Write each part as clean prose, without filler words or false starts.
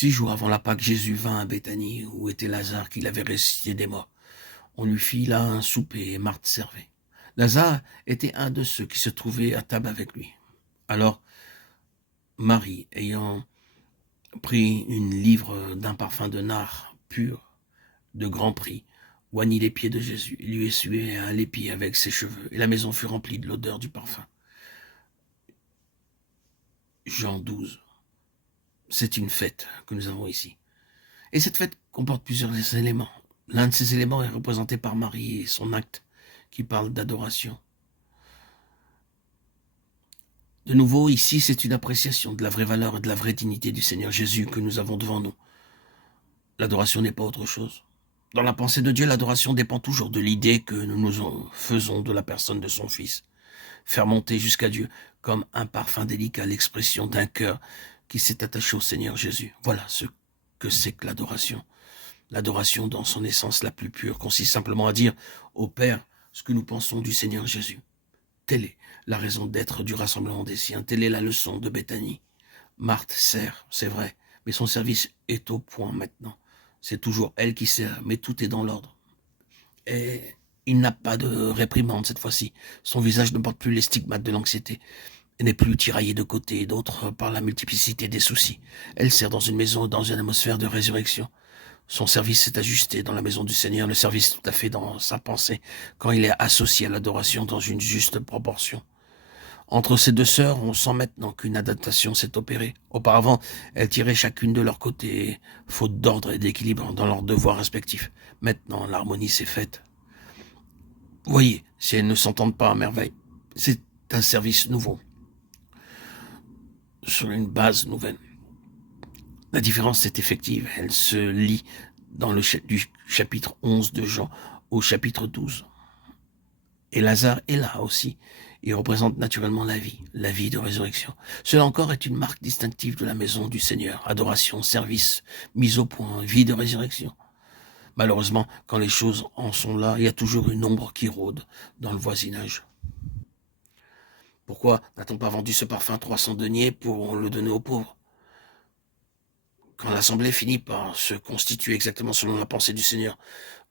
6 jours avant la Pâque, Jésus vint à Béthanie, où était Lazare, qu'il avait ressuscité des morts. On lui fit là un souper, et Marthe servait. Lazare était un de ceux qui se trouvaient à table avec lui. Alors, Marie, ayant pris une livre d'un parfum de nard pur, de grand prix, oignit les pieds de Jésus, et lui essuya les pieds avec ses cheveux, et la maison fut remplie de l'odeur du parfum. Jean 12. C'est une fête que nous avons ici. Et cette fête comporte plusieurs éléments. L'un de ces éléments est représenté par Marie et son acte qui parle d'adoration. De nouveau, ici, c'est une appréciation de la vraie valeur et de la vraie dignité du Seigneur Jésus que nous avons devant nous. L'adoration n'est pas autre chose. Dans la pensée de Dieu, l'adoration dépend toujours de l'idée que nous nous faisons de la personne de son Fils. Faire monter jusqu'à Dieu comme un parfum délicat l'expression d'un cœur qui s'est attaché au Seigneur Jésus. Voilà ce que c'est que l'adoration. L'adoration dans son essence la plus pure consiste simplement à dire au Père ce que nous pensons du Seigneur Jésus. Telle est la raison d'être du rassemblement des siens. Telle est la leçon de Béthanie. Marthe sert, c'est vrai, mais son service est au point maintenant. C'est toujours elle qui sert, mais tout est dans l'ordre. Et il n'a pas de réprimande cette fois-ci. Son visage ne porte plus les stigmates de l'anxiété. Elle n'est plus tiraillée de côté et d'autre par la multiplicité des soucis. Elle sert dans une maison, dans une atmosphère de résurrection. Son service s'est ajusté dans la maison du Seigneur, le service tout à fait dans sa pensée, quand il est associé à l'adoration dans une juste proportion. Entre ces deux sœurs, on sent maintenant qu'une adaptation s'est opérée. Auparavant, elles tiraient chacune de leur côté, faute d'ordre et d'équilibre dans leurs devoirs respectifs. Maintenant, l'harmonie s'est faite. Voyez, si elles ne s'entendent pas à merveille, c'est un service nouveau, sur une base nouvelle. La différence est effective, elle se lit dans du chapitre 11 de Jean au chapitre 12. Et Lazare est là aussi. Il représente naturellement la vie de résurrection. Cela encore est une marque distinctive de la maison du Seigneur. Adoration, service, mise au point, vie de résurrection. Malheureusement, quand les choses en sont là, il y a toujours une ombre qui rôde dans le voisinage. Pourquoi n'a-t-on pas vendu ce parfum 300 deniers pour le donner aux pauvres? Quand l'assemblée finit par se constituer exactement selon la pensée du Seigneur,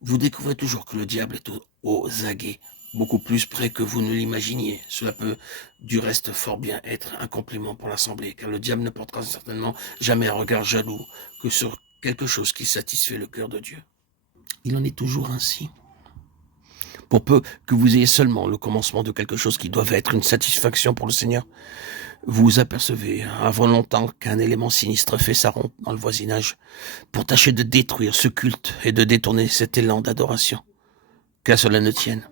vous découvrez toujours que le diable est aux aguets, beaucoup plus près que vous ne l'imaginiez. Cela peut du reste fort bien être un compliment pour l'assemblée, car le diable ne portera certainement jamais un regard jaloux que sur quelque chose qui satisfait le cœur de Dieu. Il en est toujours ainsi. Pour peu que vous ayez seulement le commencement de quelque chose qui doit être une satisfaction pour le Seigneur, vous apercevez avant longtemps qu'un élément sinistre fait sa ronde dans le voisinage pour tâcher de détruire ce culte et de détourner cet élan d'adoration. Qu'à cela ne tienne.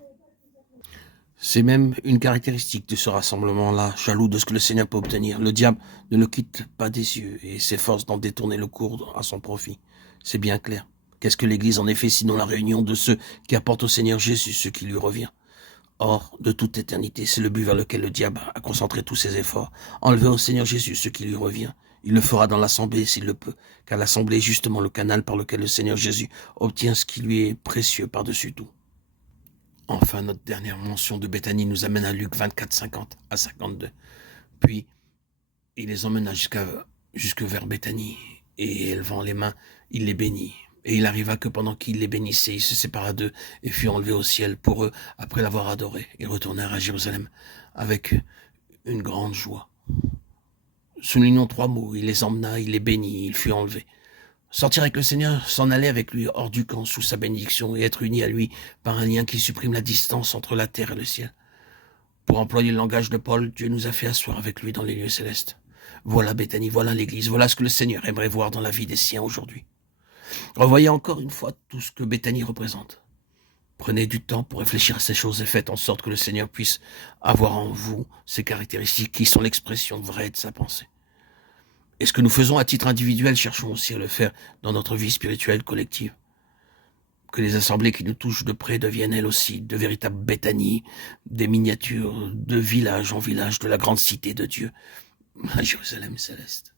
C'est même une caractéristique de ce rassemblement-là, jaloux de ce que le Seigneur peut obtenir. Le diable ne le quitte pas des yeux et s'efforce d'en détourner le cours à son profit. C'est bien clair. Qu'est-ce que l'Église en effet sinon la réunion de ceux qui apportent au Seigneur Jésus ce qui lui revient? Or, de toute éternité, c'est le but vers lequel le diable a concentré tous ses efforts. Enlever au Seigneur Jésus ce qui lui revient. Il le fera dans l'assemblée s'il le peut, car l'assemblée est justement le canal par lequel le Seigneur Jésus obtient ce qui lui est précieux par-dessus tout. Enfin, notre dernière mention de Béthanie nous amène à Luc 24, 50 à 52. Puis, il les emmena jusque vers Béthanie, et élevant les mains, il les bénit. Et il arriva que pendant qu'il les bénissait, il se sépara d'eux et fut enlevé au ciel pour eux, après l'avoir adoré. Ils retournèrent à Jérusalem avec une grande joie. Soulignons 3 mots, il les emmena, il les bénit, il fut enlevé. Sortir avec le Seigneur, s'en aller avec lui hors du camp sous sa bénédiction et être uni à lui par un lien qui supprime la distance entre la terre et le ciel. Pour employer le langage de Paul, Dieu nous a fait asseoir avec lui dans les lieux célestes. Voilà Béthanie, voilà l'Église, voilà ce que le Seigneur aimerait voir dans la vie des siens aujourd'hui. Revoyez encore une fois tout ce que Béthanie représente. Prenez du temps pour réfléchir à ces choses et faites en sorte que le Seigneur puisse avoir en vous ces caractéristiques qui sont l'expression vraie de sa pensée. Et ce que nous faisons à titre individuel, cherchons aussi à le faire dans notre vie spirituelle collective. Que les assemblées qui nous touchent de près deviennent elles aussi de véritables Béthanies, des miniatures de village en village de la grande cité de Dieu, à Jérusalem céleste.